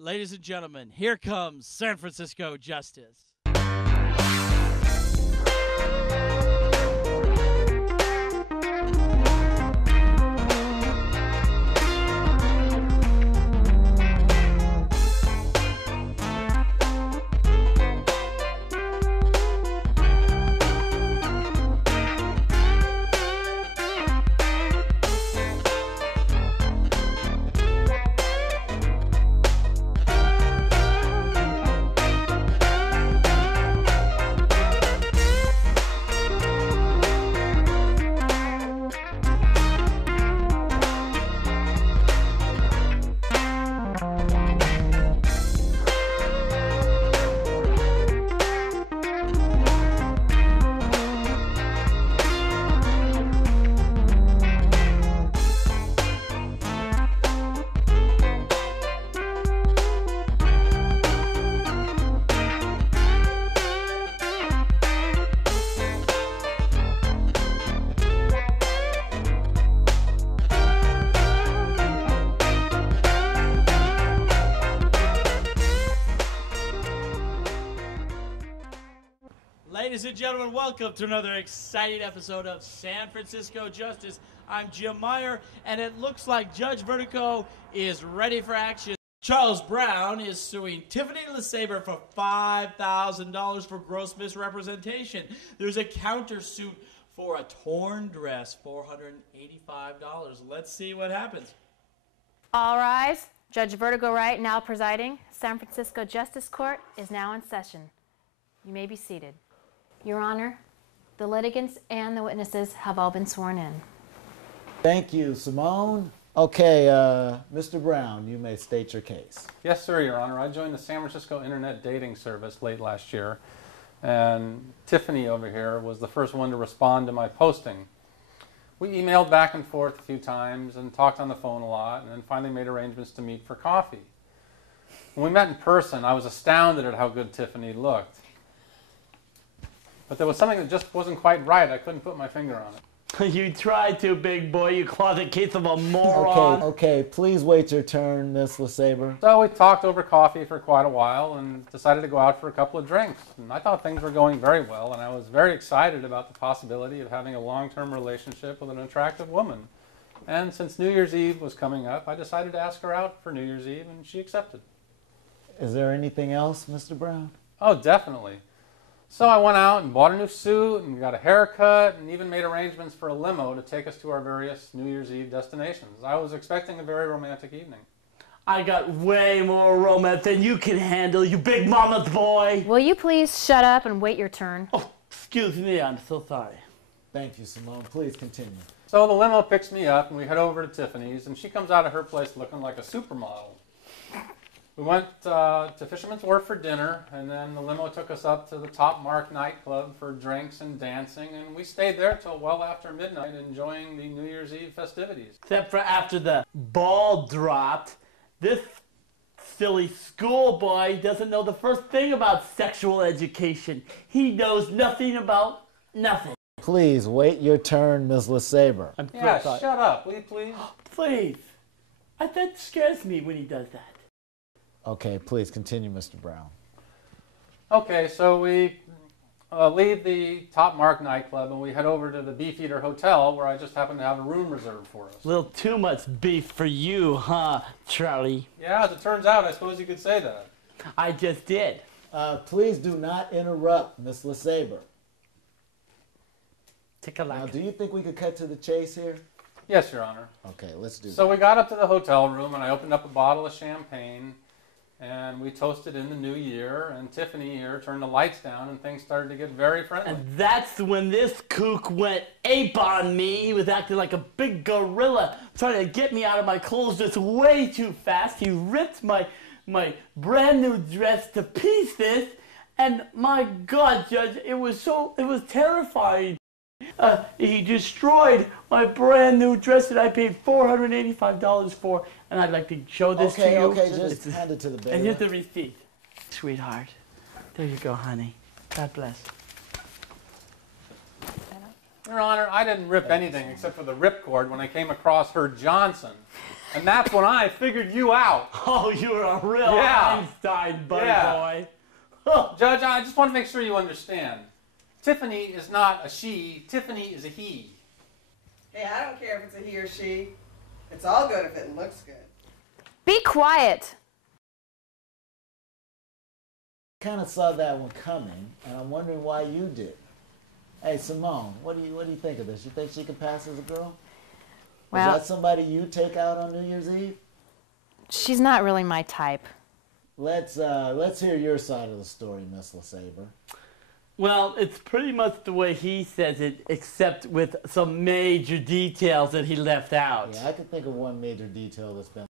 Ladies and gentlemen, here comes San Francisco Justice. Ladies and gentlemen, welcome to another exciting episode of San Francisco Justice. I'm Jim Meyer, and it looks like Judge Vertigo is ready for action. Charles Brown is suing Tiffany LeSabre for $5,000 for gross misrepresentation. There's a countersuit for a torn dress, $485. Let's see what happens. All rise. Judge Vertigo Wright now presiding. San Francisco Justice Court is now in session. You may be seated. Your Honor, the litigants and the witnesses have all been sworn in. Thank you, Simone. Okay, Mr. Brown, you may state your case. Yes, sir, Your Honor. I joined the San Francisco Internet Dating Service late last year, and Tiffany over here was the first one to respond to my posting. We emailed back and forth a few times and talked on the phone a lot, and then finally made arrangements to meet for coffee. When we met in person, I was astounded at how good Tiffany looked. But there was something that just wasn't quite right. I couldn't put my finger on it. You tried to, big boy. You closet case of a moron. Okay, please wait your turn, Miss LeSabre. So we talked over coffee for quite a while and decided to go out for a couple of drinks. And I thought things were going very well, and I was very excited about the possibility of having a long-term relationship with an attractive woman. And since New Year's Eve was coming up, I decided to ask her out for New Year's Eve, and she accepted. Is there anything else, Mr. Brown? Oh, definitely. So I went out and bought a new suit and got a haircut and even made arrangements for a limo to take us to our various New Year's Eve destinations. I was expecting a very romantic evening. I got way more romance than you can handle, you big mama's boy. Will you please shut up and wait your turn? Oh, excuse me, I'm so sorry. Thank you, Simone. Please continue. So the limo picks me up and we head over to Tiffany's, and she comes out of her place looking like a supermodel. We went to Fisherman's Wharf for dinner, and then the limo took us up to the Top Mark nightclub for drinks and dancing, and we stayed there till well after midnight enjoying the New Year's Eve festivities. Except for after the ball dropped, this silly schoolboy doesn't know the first thing about sexual education. He knows nothing about nothing. Please wait your turn, Miss LeSabre. Yeah, shut up, will you please? Please. That scares me when he does that. Okay, please continue, Mr. Brown. Okay, so we leave the Top Mark nightclub and we head over to the Beefeater Hotel, where I just happen to have a room reserved for us. A little too much beef for you, huh, Charlie? Yeah, as it turns out, I suppose you could say that. I just did. Please do not interrupt, Miss LeSabre. Take a look. Now, do you think we could cut to the chase here? Yes, Your Honor. Okay, let's do that. So we got up to the hotel room and I opened up a bottle of champagne and we toasted in the new year, and Tiffany here turned the lights down and things started to get very friendly. And that's when this kook went ape on me. He was acting like a big gorilla, trying to get me out of my clothes just way too fast. He ripped my brand new dress to pieces, and my God, Judge, it was terrifying. He destroyed my brand new dress that I paid $485 for, and I'd like to show this to you. Okay, just hand it to the bailiff. And here's the receipt. Sweetheart. There you go, honey. God bless. Your Honor, I didn't rip anything except for the ripcord when I came across her Johnson. And that's when I figured you out. Oh, you're a real Yeah. Einstein, buddy Yeah. boy. Judge, I just want to make sure you understand. Tiffany is not a she. Tiffany is a he. Hey, I don't care if it's a he or she. It's all good if it looks good. Be quiet. Kind of saw that one coming, and I'm wondering why you did. Hey, Simone, what do you think of this? You think she could pass as a girl? Well- Is that somebody you take out on New Year's Eve? She's not really my type. Let's hear your side of the story, Miss LeSabre. Well, it's pretty much the way he says it, except with some major details that he left out. Yeah, I could think of one major detail that's been